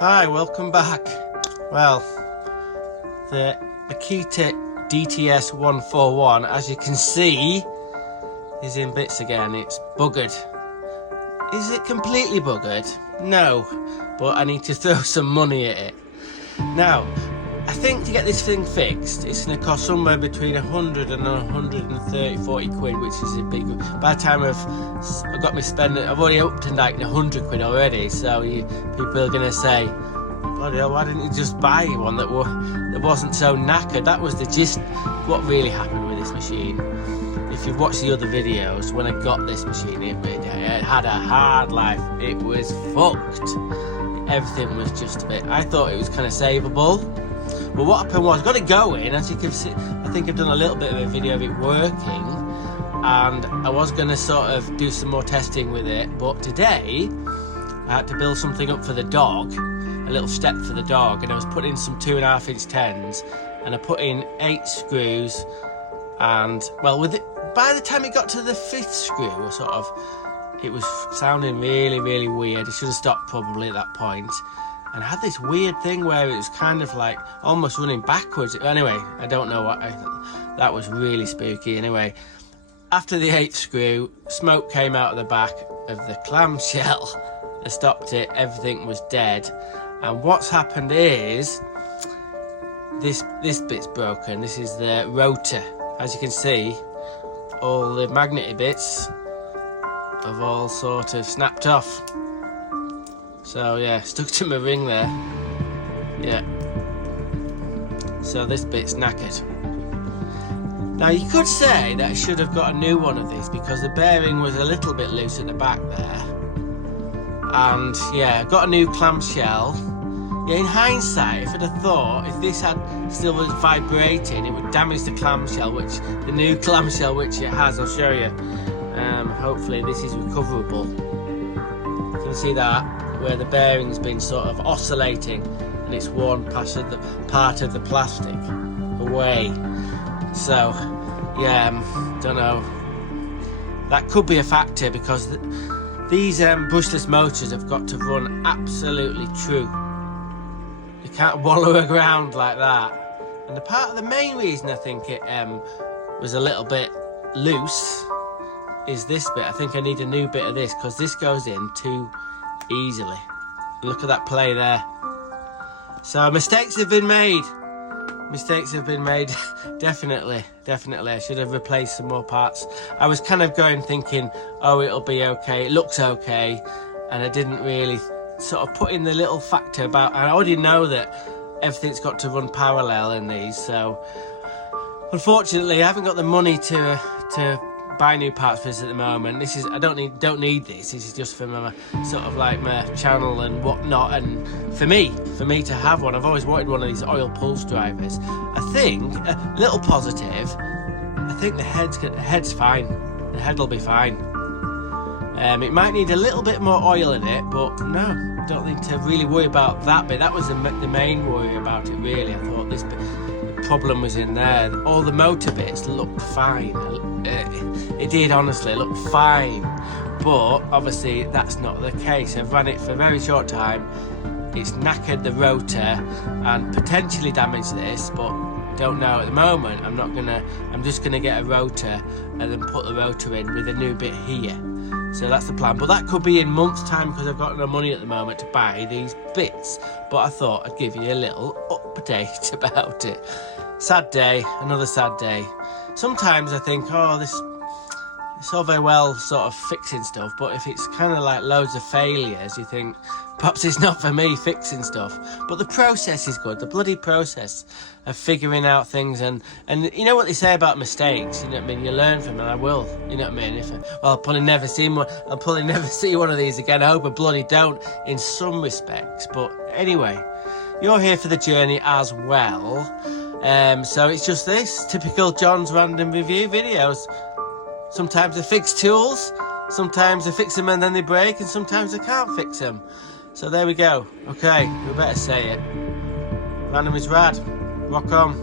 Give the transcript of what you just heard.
Hi, welcome back. Well, the Akita dts141, as you can see, is in bits again. It's buggered. Is it completely buggered? No, but I need to throw some money at it. Now, I think to get this thing fixed, it's going to cost somewhere between 100 and 130, 40 quid, which is a big... By the time I've got me spending, I've already up to like 100 quid already, so people are going to say, bloody hell, why didn't you just buy one that wasn't so knackered? That was the gist, what really happened with this machine. If you've watched the other videos, when I got this machine, it had a hard life. It was fucked. Everything was just a bit... I thought it was kind of savable. But what happened was, I got it going, as you can see. I think I've done a little bit of a video of it working, and I was going to sort of do some more testing with it, but today I had to build something up for the dog, a little step for the dog, and I was putting some 2.5 inch 10s, and I put in 8 screws, and well, with it, by the time it got to the 5th screw, it was sounding really, really weird. I should have stopped probably at that point. And I had this weird thing where it was kind of like almost running backwards. Anyway, I don't know what that was really spooky. Anyway, after the 8th screw, smoke came out of the back of the clamshell. I stopped it, everything was dead. And what's happened is this bit's broken. This is the rotor. As you can see, all the magnety bits have all sort of snapped off. So yeah, stuck to my ring there. Yeah. So this bit's knackered. Now you could say that I should have got a new one of these because the bearing was a little bit loose at the back there. And yeah, I got a new clamshell. Yeah, in hindsight, if I'd have thought if this still was vibrating, it would damage the clamshell, the new clamshell which it has. I'll show you. Hopefully this is recoverable. You can see that, where the bearing's been sort of oscillating and it's worn past part of the plastic away. So yeah, don't know, that could be a factor because these brushless motors have got to run absolutely true. You can't wallow around like that. And the main reason I think it was a little bit loose is this bit. I think I need a new bit of this because this goes in too easily. Look at that play there. So mistakes have been made. Mistakes have been made. Definitely. I should have replaced some more parts. I was kind of thinking, oh, it'll be okay, it looks okay, and I didn't really sort of put in the little factor about, I already know that everything's got to run parallel in these, so unfortunately I haven't got the money to buy new parts for this at the moment. This is, I don't need this. This is just for my sort of like my channel and whatnot, and for me to have one. I've always wanted one of these oil pulse drivers. I think a little positive. I think the head's fine. The head will be fine. It might need a little bit more oil in it, but no, don't need to really worry about that bit. That was the main worry about it, really. I thought this bit, the problem was in there. All the motor bits looked fine. It did, honestly, look fine, but obviously that's not the case. I've ran it for a very short time. It's knackered the rotor and potentially damaged this, but don't know at the moment. I'm just gonna get a rotor and then put the rotor in with a new bit here. So that's the plan, but that could be in months' time because I've got no money at the moment to buy these bits. But I thought I'd give you a little update about it. Sad day, another sad day. Sometimes I think, oh, it's all very well sort of fixing stuff, but if it's kind of like loads of failures, you think perhaps it's not for me fixing stuff. But the process is good, the bloody process of figuring out things, and you know what they say about mistakes, you know what I mean, you learn from them, and I will, you know what I mean. I'll probably never see one of these again. I hope I bloody don't in some respects, but anyway, you're here for the journey as well. So it's just this typical John's random review videos. Sometimes I fix tools, sometimes I fix them and then they break, and sometimes I can't fix them. So there we go. Okay, we better say it. Random is rad. Rock on.